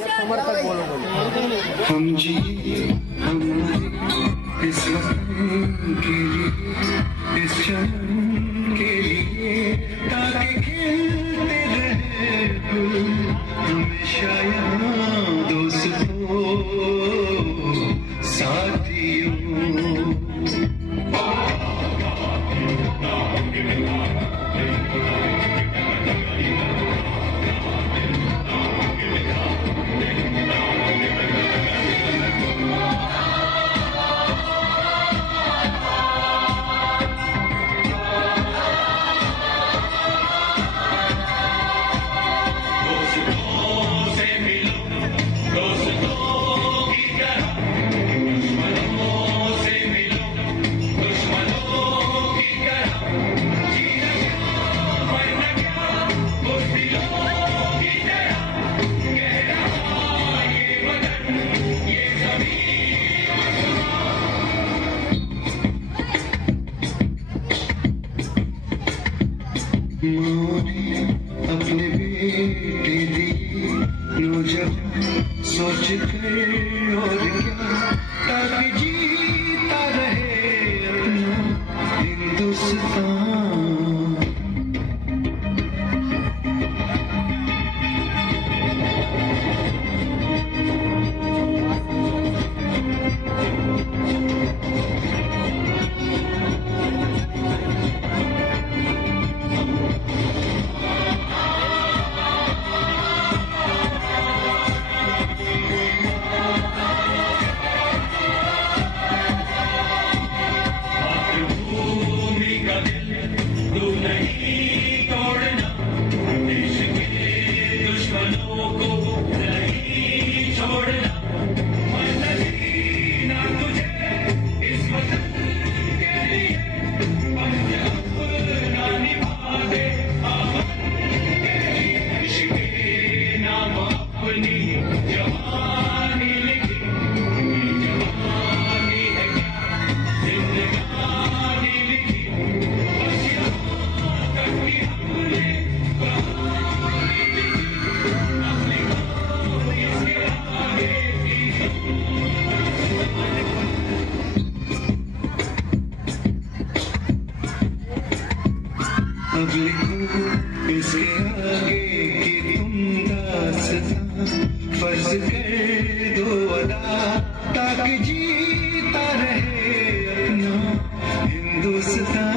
समर्थक बोलो बोलो। हम जी हमारे इस वतन के लिए, इस चमन के लिए, ताकि खिलते रहे गुल हमेशा यहाँ दोस्तों साथियों। माँ ने अपने बेटे दिए नौजवान सोच कर और क्या, ताकि जीता रहे अपना हिंदुस्तान। अब लिखो इसके आगे कि तुम दास्तां फर्ज कर दो अदा, ताकि जीता रहे अपना हिंदुस्तान।